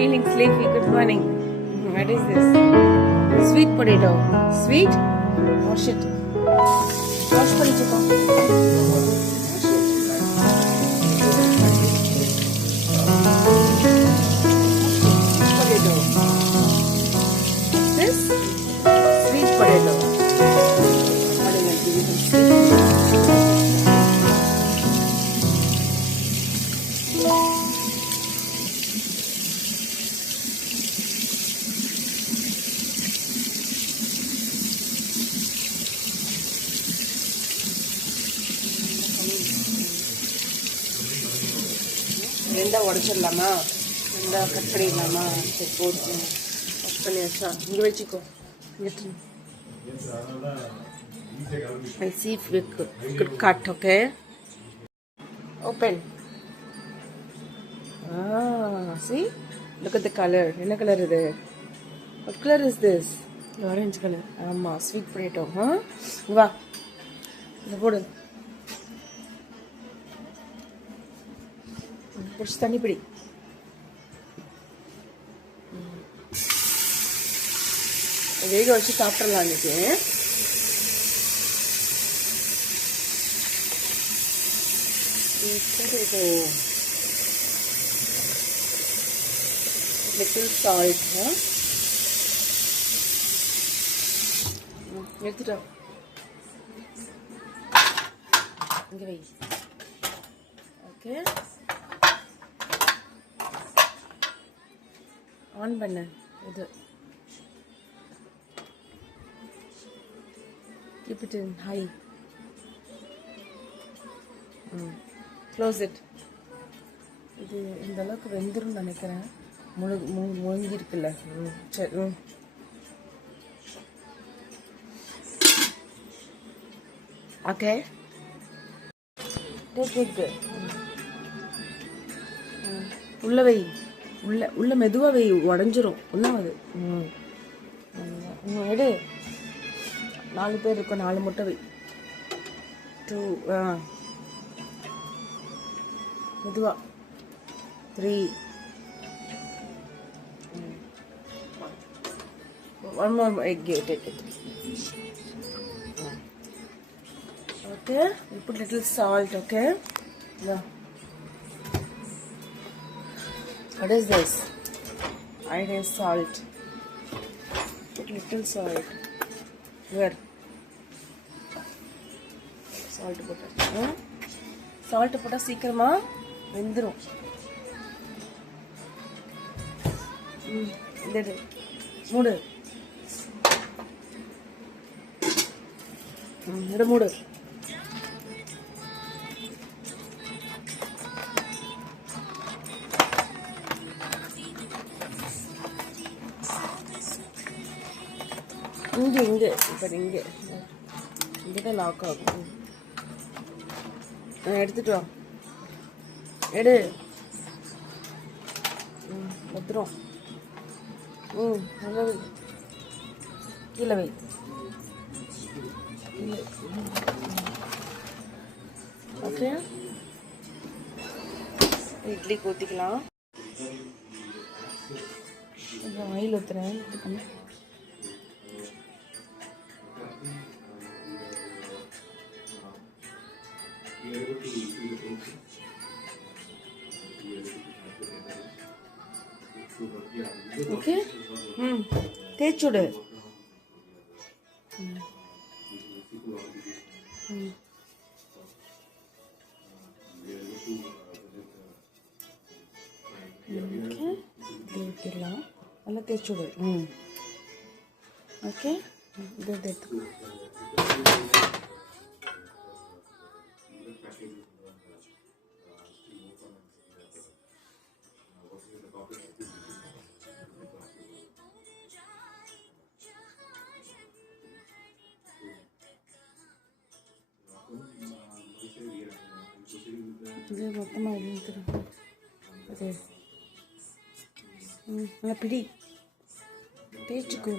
feeling sleepy. Good morning. What is this? Sweet potato. Sweet? Wash it. Wash பண்ணிச்சுக்கோ. Potato. This? Sweet potato. What am I giving them? ரெண்டா உடச்சிடலாமா, ரெண்டா cut பண்ணிடலாமா? சரி போட்டு wash பண்ணி வச்சா இங்கே வச்சுக்கோ. I see if we could cut, okay? Open. See? Look at the color. என்ன கலர் இது? What color is this? Orange color. ஆமா, sweet potato. வா, இதை போடு. பிடிச்சி தண்ணி பிடி. வேக வச்சு சாப்பிட்றலாம் இன்னைக்கு. லிட்டில் சால்ட் எடுத்துட்டா இங்கே வை. ஓகே, ஆன் பண்ண இது. keep it in high. Close it. இது இந்த அளவுக்கு வெந்துரும் நினைக்கிறேன். முழுங்கி இருக்குல்ல. சரி. ஓகே, டேக் உள்ள வை. உள்ள மெதுவாக வை, உடஞ்சிரும். ஒன்றும் அது. எடு. 4 பேர் இருக்கும், 4 முட்டை வை. 2 மெதுவா. 3 one more egg. Take it. Okay, you put little salt. Okay, yeah. What is this? Iodine salt. Put little salt. Where? Salt போட்டா. Salt போட்டா சீக்கிரமா வெந்துரும். இது மூடு. இத மூடு. இங்கே இப்போ இங்கே தான் லாக் ஆகும். எடுத்துட்டு வா. எடு. பத்திரம். நல்லா கீழே வை. ஓகே, இட்லி ஊற்றிக்கலாம். கொஞ்சம் ஆயில் ஊற்றுறேன். ஓகே, தேய்ச்சுடு. ஊற்றிடலாம். நல்லா தேய்ச்சுடு. ஓகே, இது எடுத்து. இது மொத்தமாக எழுந்துடும். அது நல்லா பிடி. தேய்ச்சிக்கோ.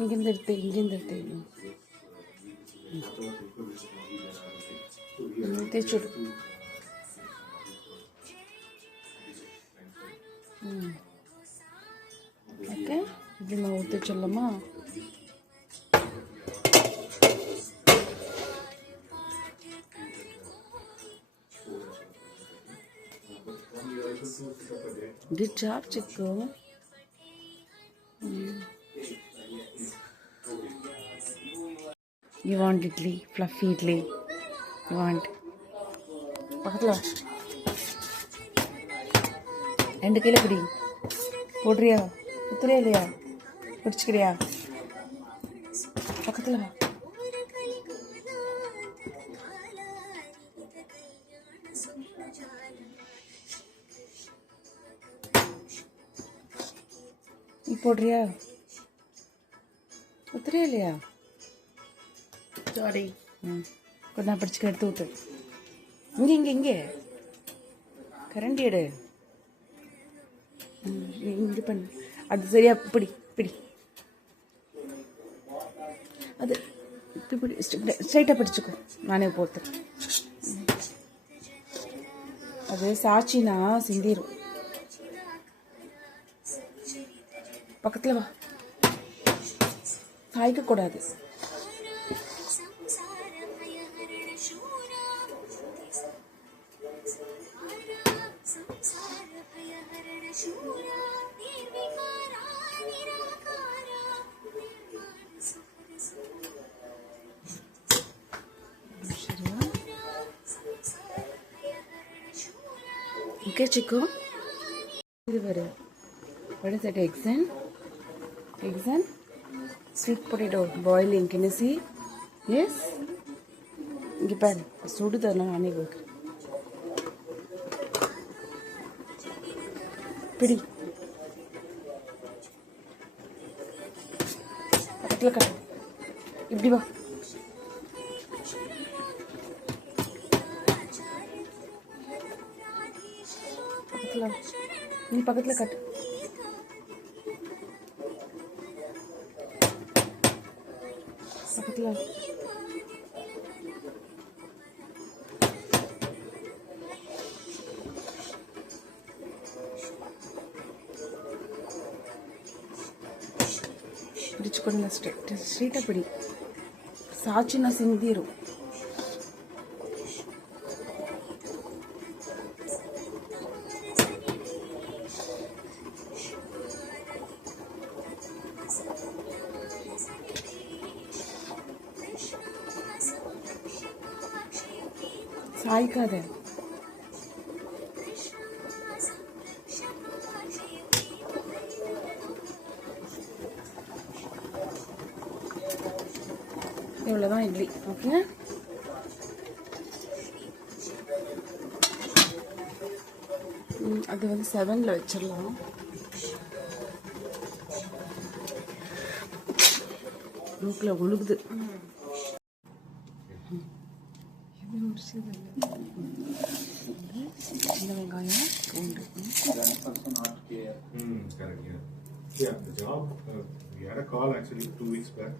இங்கேருந்து எடுத்து தேய்ச்சுடு. ஓகே, இப்படி நம்ம ஊற்றி சொல்லலாமா? Good job, Chico. You want idli, fluffy idli. You want. பக்கத்தில் ரெண்டு கையில் பிடி. போடுறியா? குத்துறியா இல்லையா? பிடிச்சிக்கிறியா? பக்கத்தில் வா. நீ போடுறியா? குத்துறியா இல்லையா? சாரி. கொஞ்சம் நான் பிடிச்சிக்க எடுத்து ஊற்று. இங்கே இங்கே இங்கே கரண்டி எடு. இங்கே பண்ணு. அது சரியா பிடி பிடி. அது இப்படி ஸ்ட்ரைட்டாக பிடிச்சிக்கோ. நானே போத்து. அது சாட்சினா சிந்திரும். பக்கத்தில் வா. சாய்க்கக்கூடாது. Okay, Chico. What is that? Eggs and sweet potato boiling. Can you see? Yes. இங்கே பாரு, சுடு தரணும். நானே கொடுக்குறேன். பிடி. பக்கத்தில் கட்டு. இப்படி வா. பக்கத்தில் நீ பக்கத்தில் கட்டு. பக்கத்தில் பிடிச்சுக்கொண்டு ஸ்ட்ரெயிட்டாக பிடி. சாட்சினா சிந்திரும். சாய்க்காத. இவ்வளோதான் இட்லி. ஓகே, அது வந்து 7ல் வச்சிடலாம். மூக்கில் ஒழுகுது. இந்த வெங்காயம் பூண்டு. Yeah, the job, we had a call actually 2 weeks back.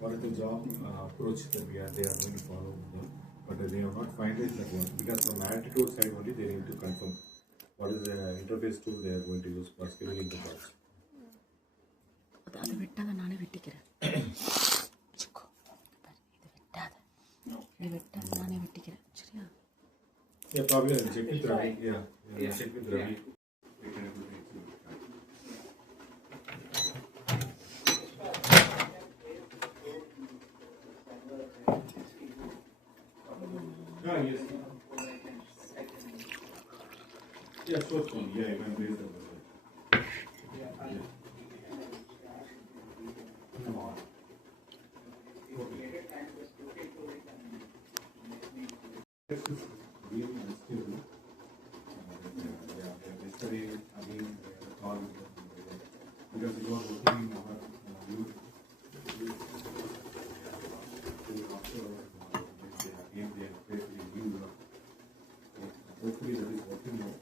What is the job approach that they are going to follow with them, but they have not finalized that one because from attitude side only they need to confirm what is the interface tool they are going to use for scheduling the calls. அது வெட்டாத, நானே வெட்டிக்கிறேன். இது வெட்டாத நானே வெட்டிக்கிறேன். சரியா? Yeah, probably I'll check with Ravi. Yeah, check with Ravi. Yes. Yeah, short one. Yeah, you can raise the buzzer. Yeah. Yesterday, again, call because you are working in our youth. Hopefully that is working now.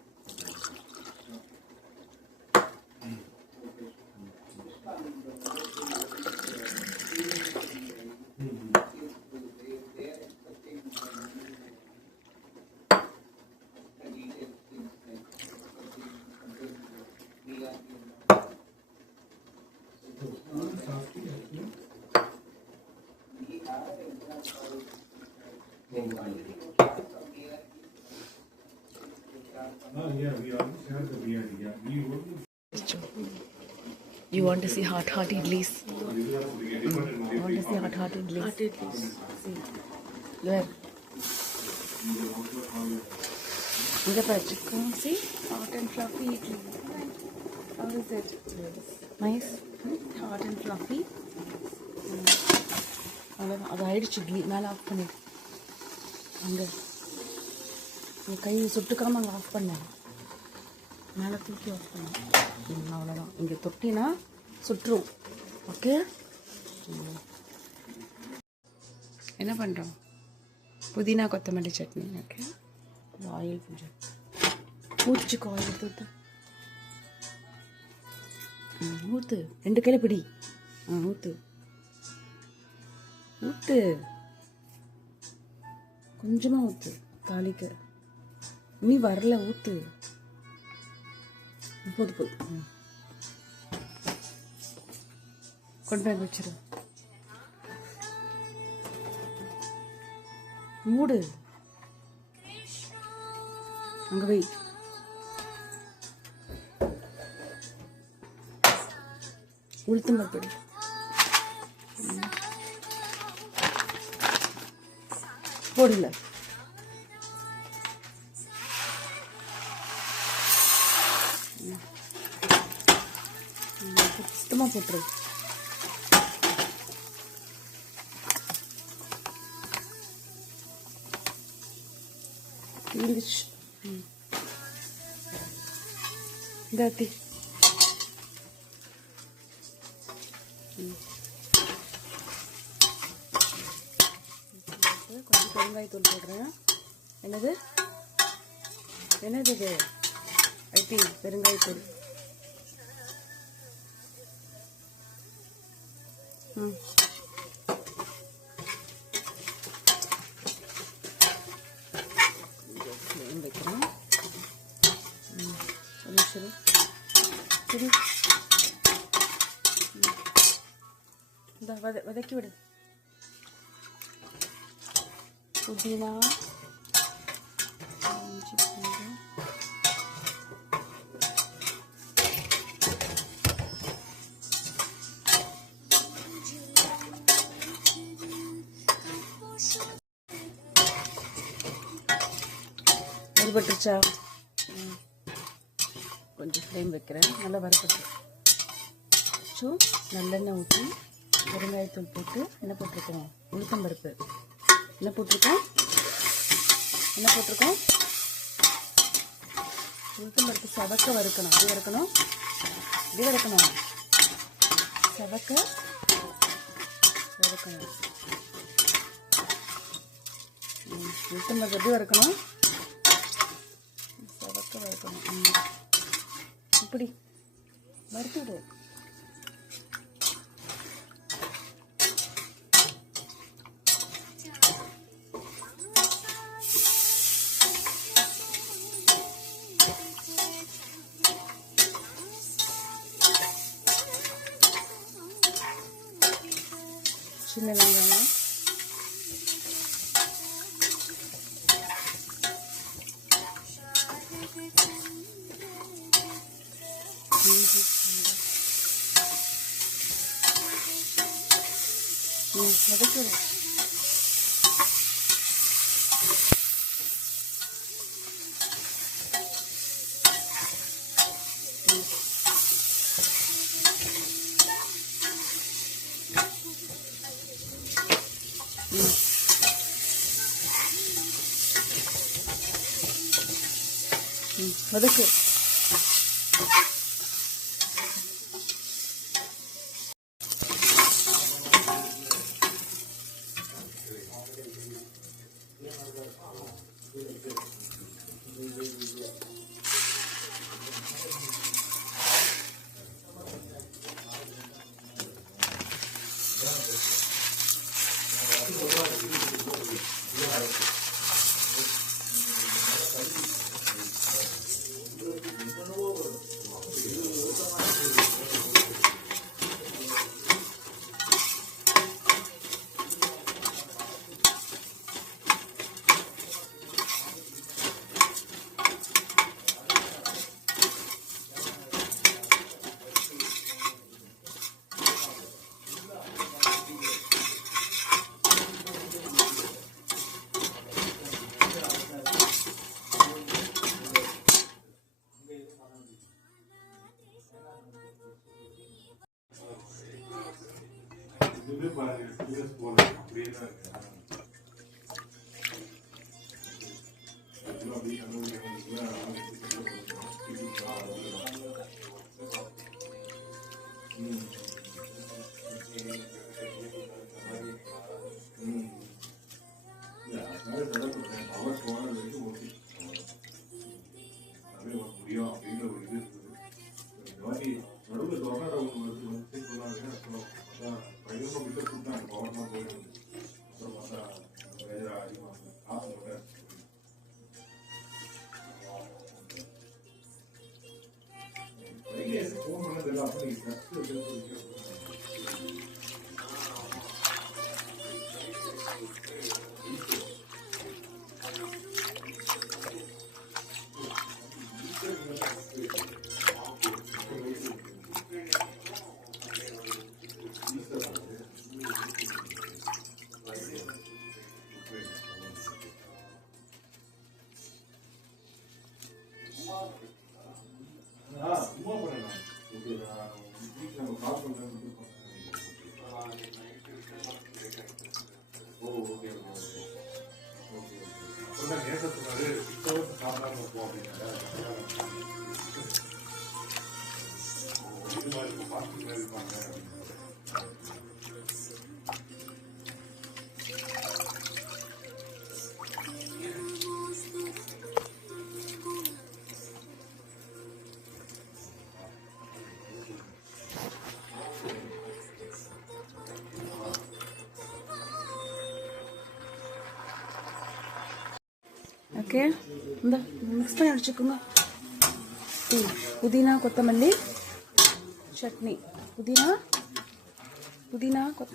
Yeah, we always have the biryani. Yeah, we only. You want to see hot idlis? This is also biryani, but in You want to see hot idlis? Hot idlis. See. Where? Look at that chicken. See? Hot and fluffy idli. How is it? Nice? Hot and fluffy. அவ்வளோதான் அது ஆயிடுச்சு இட்லி மேலே of பண்ணி அங்கே உன் கை சுட்டுக்காமல் அங்கே of பண்ணேன் மேலே தூக்கி ஆஃப் பண்ணேன் அவ்வளோதான் இங்கே தொட்டினா சுட்டுரும் ஓகே என்ன பண்ணுறோம் புதினா கொத்தமல்லி சட்னி ஓகே ஆயில் கொஞ்சம் ஊற்றிச்சுக்கோ ஆயில் ஊற்று ஊற்று 2 கையில் பிடி ஊற்று ஊற்று கொஞ்சமாக ஊற்று தாளிக்க நீ வரல ஊற்று போது கொண்டு போய் வச்சிரு மூடு அங்கே வை உளுத்தம் பருப்பு போடல சுத்தமாக போட்டுரு தீந்துச்சு இதாத்தி கொஞ்சம் பெருங்காயத்தூள் போடுறேன் என்னது இது ஐடி பெருங்காயத்தூள் கொஞ்சம் வைக்கிறேன் சரி சரி இந்த வதக்கி விடு புதினா இஞ்சி பூண்டு வறுபட்டுருச்சா கொஞ்சம் ஃப்ளேம் வைக்கிறேன் நல்லா வறுபட்டு ஸோ நல்லெண்ணெய் ஊற்றி பெருங்காயத்தூள் போட்டு என்ன போட்டிருக்கோம் உளுத்தம் பருப்பு என்ன போட்டிருக்கோம் உளுத்தம் பருப்பு செவக்க வறுக்கணும் இப்படி வறுக்கணும் செவக்க வறுக்கணும் உளுத்தம் பருப்பு எப்படி வறுக்கணும் செவக்க வறுக்கணும் இப்படி வறுத்துடு சின்ன வெங்காயம் இஞ்சி வதக்கிடு வதக்கு இதுவே பாருங்க 2 years போல அப்படியே தான் இருக்கு. அதெல்லாம் அப்படியே பவர் போன வரைக்கும் ஓகே முடியும் அப்படின்ற ஒரு இது இருக்குது. இந்த மாதிரி நடுவில் டொர்னாடோ வந்து சொன்னாங்க. அப்புறம் பயங்கரமாக விட்டு கொடுத்தாங்க, பவர்லாம் போயிட்டு அப்புறம் பார்த்தா வெதர் அதிகமாக காசு மட்டும் ஃபோன் பண்ணதில்லை. அப்போ நீங்கள் சும்மா பண்ணலாம். ஓகே, நம்ம கால் பண்ணுறேன். Oh okay okay okay okay நேசத்துனாலே 6 hours சாப்பிடாம இருப்போம் அப்படின்னால இது மாதிரி இப்போ பாஸ்டிங் இருப்பாங்க. ஓகே, இந்த மிக்ஸ் பண்ணி வச்சுக்கோங்க. புதினா கொத்தமல்லி சட்னி, புதினா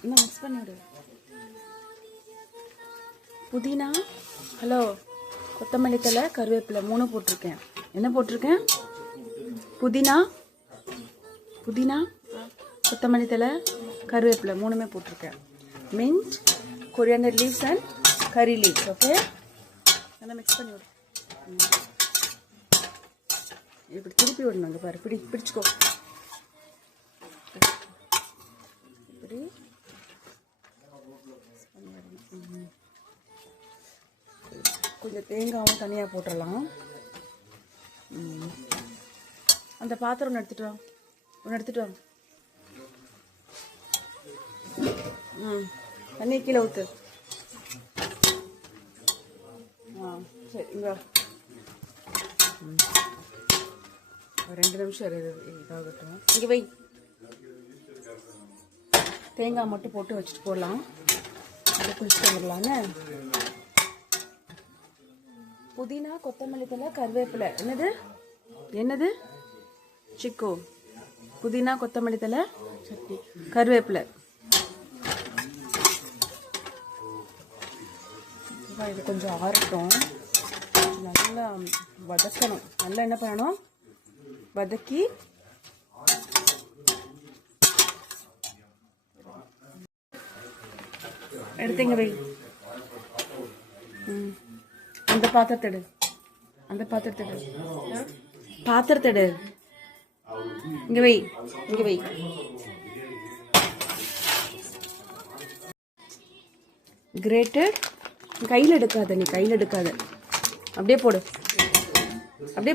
இந்த மிக்ஸ் பண்ணி விடு. புதினா, ஹலோ, கொத்தமல்லி தலை, கருவேப்பிலை 3 போட்டிருக்கேன். என்ன போட்டிருக்கேன்? புதினா கொத்தமல்லி தலை, கருவேப்பிலை 3மே போட்டிருக்கேன். Mint, coriander leaves and curry leaves. Okay, நல்லா மிக்ஸ் பண்ணி விடு. இப்படி திருப்பி விடணும். அங்கே பாரு, பிடிச்சிக்கோ. இப்படி கொஞ்சம் தேங்காயும் தனியாக போட்டுடலாம். அந்த பாத்திரம் ஒன்று எடுத்துட்டு வா. தண்ணி கீழே ஊற்று. சரி, இங்கே 2 நிமிஷம் இதாகட்டும். இங்கே வை. தேங்காய் மட்டும் போட்டு வச்சுட்டு போடலாம். அதை குளிச்சுட்டு வந்துடலான்னு. புதினா கொத்தமல்லி தலை கருவேப்பிலை. என்னது சிக்கோ? புதினா கொத்தமல்லி தலை சட்னி, கருவேப்பிலை. இது கொஞ்சம் ஆறட்டும். நல்லா வதக்கணும். நல்லா என்ன பண்ணணும்? வதக்கி எடுத்தீங்க வை. அந்த பாத்திரத்தெடு. இங்க வை. கிரேட்டட். கையில் எடுக்காத. அப்படியே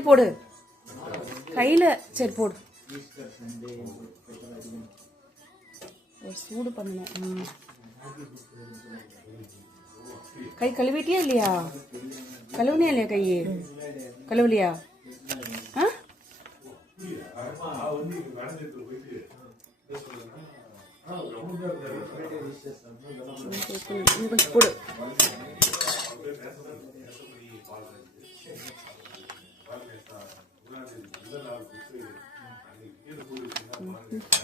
போடு. கையில். சரி, போடு. சூடு பண்ணணும். கை கழுவிட்டியா இல்லையா? கழுவுனியா இல்லையா? கையை கழுவலியா? கொஞ்சம் போடு.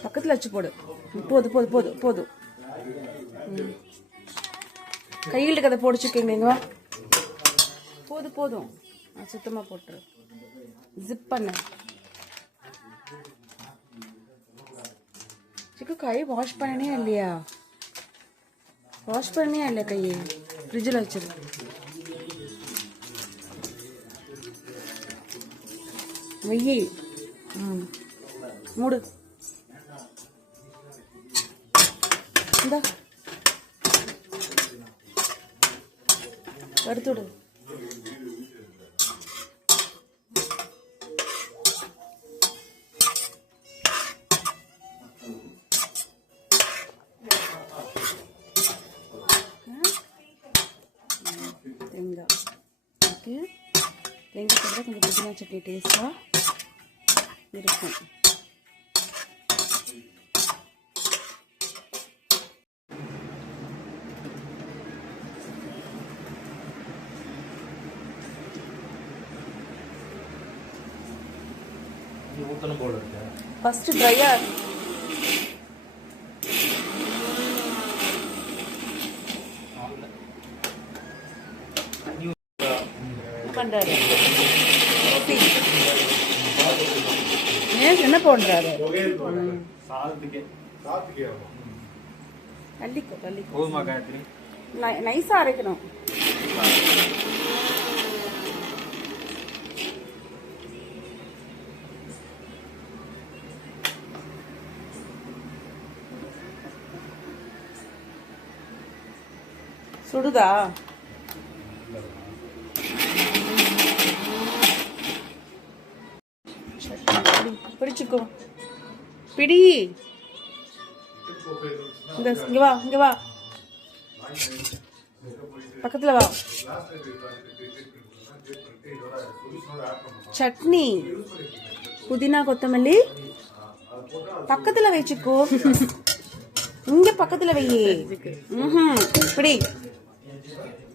பக்கத்தில் வச்சு போடு. போதும். கையில் இருக்கிறத போடிச்சுக்கீங்க. போதும். சுத்தமாக போட்டுரு. ஜிப் பண்ண. சிக்கு, கை வாஷ் பண்ணனே இல்லையா? கையை ஃப்ரிட்ஜில் வச்சிரு. வெயி. மூடு. இந்த எடுத்துடு. தேங்காய் ஓகே. தேங்காய் போட்டால் கொஞ்சம் புதினா சட்னி டேஸ்ட்டாக இருக்கும். ஃபர்ஸ்ட் ட்ரையா பண்றாரு. என்ன போடுறாரு? தள்ளிக்கோ தள்ளிக்கோ. நைஸா அரைக்கணும். சுடுதா? பிடிச்சுக்கோ. பிடி. இங்க வா இங்க வா. பக்கத்துல வா. சட்னி புதினா கொத்தமல்லி பக்கத்துல வச்சுக்கோ. இங்க பக்கத்துல வை. பிடி.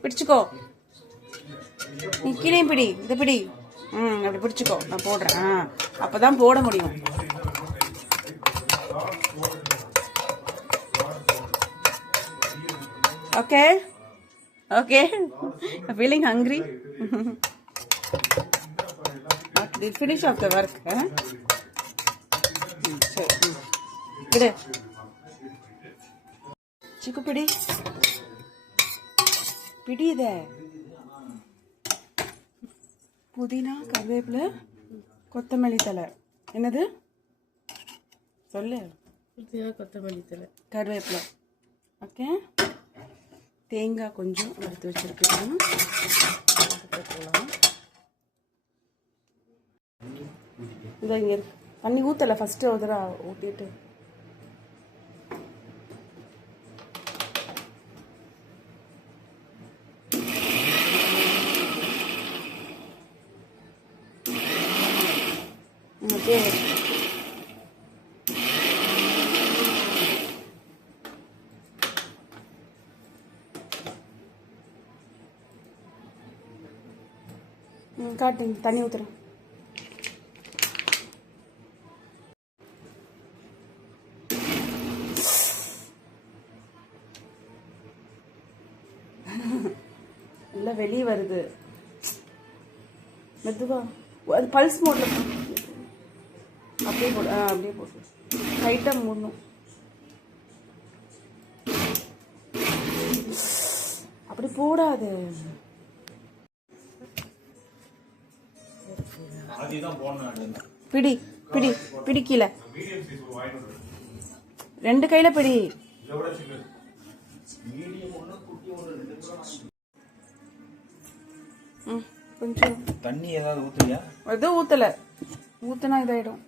பிடிச்சுக்கோ. நீ கீழே பிடி. இதை பிடி. அப்படி பிடிச்சுக்கோ. நான் போடுறேன். அப்பதான் போட முடியும். Okay okay. Feeling hungry. finish of the work. சரி விடு. சிக்கு பிடி. பிடி. இத புதினா கருவேப்பிலை கொத்தமல்லி தழை. என்னது சொல்லு? புதினா கொத்தமல்லி தழை கருவேப்பிலை. ஓகே. தேங்காய் கொஞ்சம் எடுத்து வச்சிருக்கேன். இதை இங்கே தண்ணி ஊற்றலை. ஃபஸ்ட்டு ஒரு தடவை ஊற்றிட்டு காட்டுங்க. தண்ணி ஊற்றுறேன். எல்லாம் வெளியே வருது. மெதுவா அது பல்ஸ் மோட்ல அப்படியே போடு. அப்படியே போடு. டைட்டாக மூடணும். அப்படி போடாது. பிடி பிடி பிடிக்கல. 2 கையில பிடி. கொஞ்சம் தண்ணி ஏதாவது ஊத்துறியா? எதுவும் ஊத்தல. ஊத்துனா இதாயிடும்.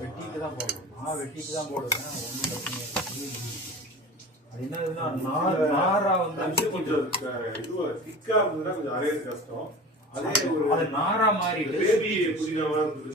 வெட்டிக்கு தான் போடுறோம். வெட்டிக்கு தான் போடுறேன். என்னதுன்னா நாரா வந்து கொஞ்சம் இதுவா திக்கா இருந்ததுன்னா கொஞ்சம் அரையது கஷ்டம். அதே ஒரு நாரா மாதிரி பேபி புதினாவா இருந்தது.